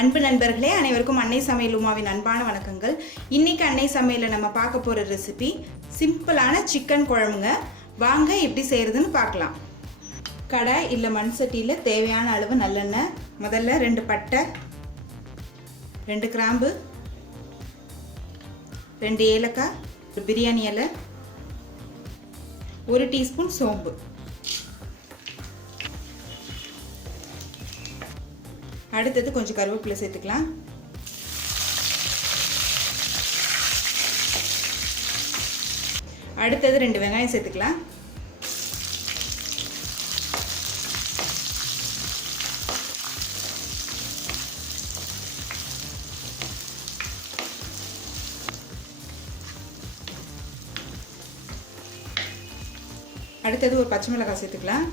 அன்பு நண்பர்களே, அனைவருக்கும் அன்னை சமையல் உமாவின் அன்பான வணக்கங்கள். இன்னைக்கு அன்னை சமையலில் நம்ம பார்க்க போகிற ரெசிபி சிம்பிளான சிக்கன் குழம்புங்க. வாங்க எப்படி செய்கிறதுன்னு பார்க்கலாம். கடாய் இல்லை மண் சட்டியில் தேவையான அளவு நல்லெண்ணெய், முதல்ல 2 பட்டை, 2 கிராம்பு, 2 ஏலக்காய், 1 பிரியாணி இலை, 1 டீஸ்பூன் சோம்பு, அடுத்தது கொஞ்சம் கருவேப்பிலை சேர்த்துக்கலாம். அடுத்தது 2 வெங்காயம் சேர்த்துக்கலாம். அடுத்தது ஒரு பச்சை மிளகாய் சேர்த்துக்கலாம்.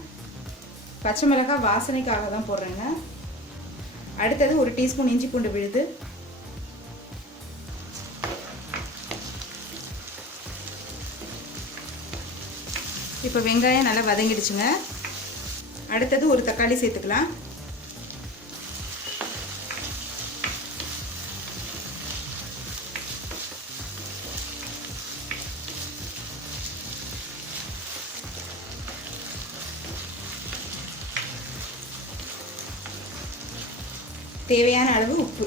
பச்சை மிளகாய் வாசனைக்காக தான் போடுறேங்க. அடுத்தது 1 டீஸ்பூன் இஞ்சி பூண்டு விழுது, இப்போ வெங்காயம் நல்லா வதங்கிடுச்சுங்க. அடுத்தது 1 தக்காளி சேர்த்துக்கலாம். தேவையான அளவு உப்பு.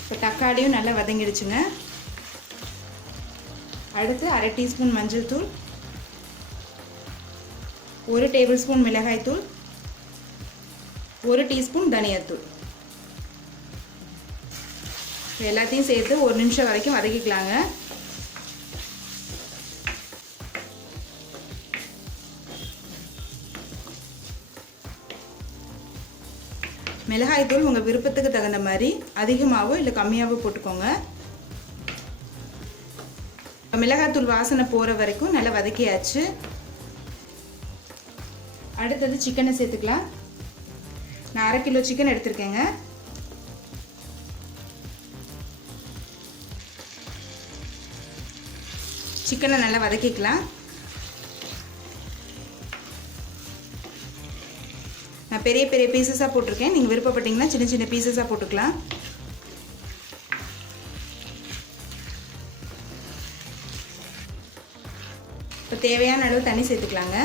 இப்போ தக்காளியும் நல்லா வதங்கிடுச்சுங்க. அடுத்து 1/2 டீஸ்பூன் மஞ்சள் தூள், 1 டேபிள் ஸ்பூன் மிளகாய் தூள், 1 டீஸ்பூன் தனியாத்தூள். எல்லாத்தையும் சேர்த்து 1 நிமிஷம் வரைக்கும் வதக்கிக்கலாங்க. மிளகாய் தூள் உங்கள் விருப்பத்துக்கு தகுந்த மாதிரி அதிகமாகவோ இல்லை கம்மியாகவோ போட்டுக்கோங்க. மிளகாய் தூள் வாசனை போகிற வரைக்கும் நல்லா வதக்கியாச்சு. அடுத்தது சிக்கனை சேர்த்துக்கலாம். நான் 1/2 கிலோ சிக்கன் எடுத்திருக்கேங்க. சிக்கனை நல்லா வதக்கிக்கலாம். நான் பெரிய பெரிய பீசஸாக போட்டிருக்கேன். நீங்கள் விருப்பப்பட்டீங்கன்னா சின்ன சின்ன பீசஸாக போட்டுக்கலாம். இப்போ தேவையான அளவு தண்ணி சேர்த்துக்கலாங்க.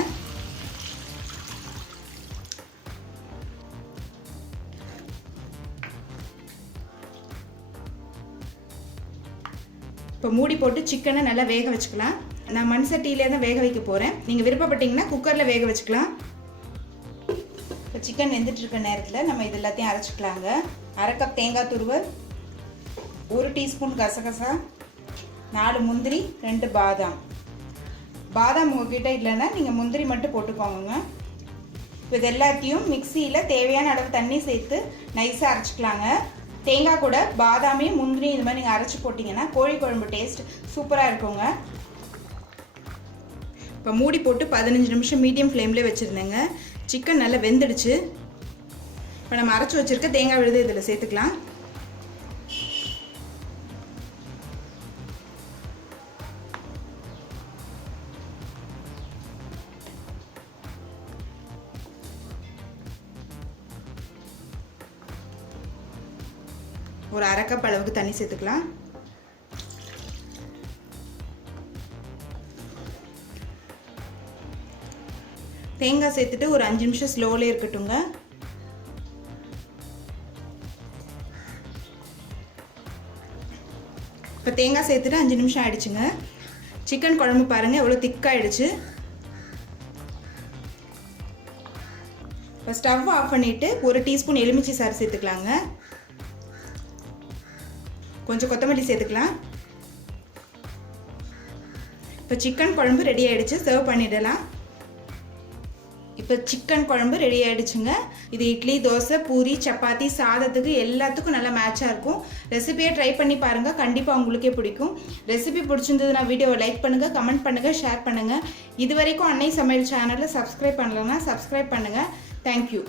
இப்போ மூடி போட்டு சிக்கனை நல்லா வேக வச்சுக்கலாம். நான் மண் சட்டியிலே தான் வேக வைக்க போகிறேன். நீங்கள் விருப்பப்பட்டீங்கன்னா குக்கரில் வேக வச்சுக்கலாம். இப்போ சிக்கன் வெந்துட்டு இருக்க நேரத்தில் நம்ம இது எல்லாத்தையும் அரைச்சிக்கலாங்க. 1/2 கப் தேங்காய் துருவல், 1 டீஸ்பூன் கசகசா, 4 முந்திரி, 2 பாதாம். பாதாம் உங்ககிட்ட இல்லைன்னா நீங்கள் முந்திரி மட்டும் போட்டுக்கோங்க. இப்போ இது எல்லாத்தையும் மிக்சியில் தேவையான அளவு தண்ணி சேர்த்து நைஸாக அரைச்சிக்கலாங்க. தேங்காய் கூட பாதாமையும் முந்திரியும் இது மாதிரி நீங்கள் அரைச்சி போட்டிங்கன்னா கோழி குழம்பு டேஸ்ட் சூப்பராக இருக்குங்க. இப்போ மூடி போட்டு 15 நிமிஷம் மீடியம் ஃப்ளேம்லேயே வச்சுருந்தேங்க. சிக்கன் நல்லா வெந்துடுச்சு. இப்போ நம்ம அரைச்சி வச்சுருக்க தேங்காய் விழுது இதில் சேர்த்துக்கலாம். ஒரு 1/2 கப் அளவுக்கு தண்ணி சேர்த்துக்கலாம். தேங்காய் சேர்த்துட்டு ஒரு 5 நிமிஷம் ஸ்லோலே இருக்கட்டுங்க. இப்போ தேங்காய் சேர்த்துட்டு 5 நிமிஷம் ஆயிடுச்சுங்க. சிக்கன் குழம்பு பாருங்கள் எவ்வளோ திக்காயிடுச்சு. இப்போ ஸ்டவ் ஆஃப் பண்ணிவிட்டு 1 டீஸ்பூன் எலுமிச்சை சாறு சேர்த்துக்கலாங்க. கொஞ்சம் கொத்தமல்லி சேர்த்துக்கலாம். இப்போ சிக்கன் குழம்பு ரெடி ஆகிடுச்சு. சர்வ் பண்ணிடலாம். இப்போ சிக்கன் குழம்பு ரெடி ஆகிடுச்சுங்க. இது இட்லி, தோசை, பூரி, சப்பாத்தி, சாதத்துக்கு எல்லாத்துக்கும் நல்லா மேட்சாக இருக்கும். ரெசிபியை ட்ரை பண்ணி பாருங்கள். கண்டிப்பாக உங்களுக்கே பிடிக்கும். ரெசிபி பிடிச்சிருந்ததுன்னா வீடியோவை லைக் பண்ணுங்கள், கமெண்ட் பண்ணுங்கள், ஷேர் பண்ணுங்கள். இது வரைக்கும் அன்னை சமையல் சேனலை சப்ஸ்கிரைப் பண்ணலைன்னா சப்ஸ்கிரைப் பண்ணுங்கள். தேங்க்யூ.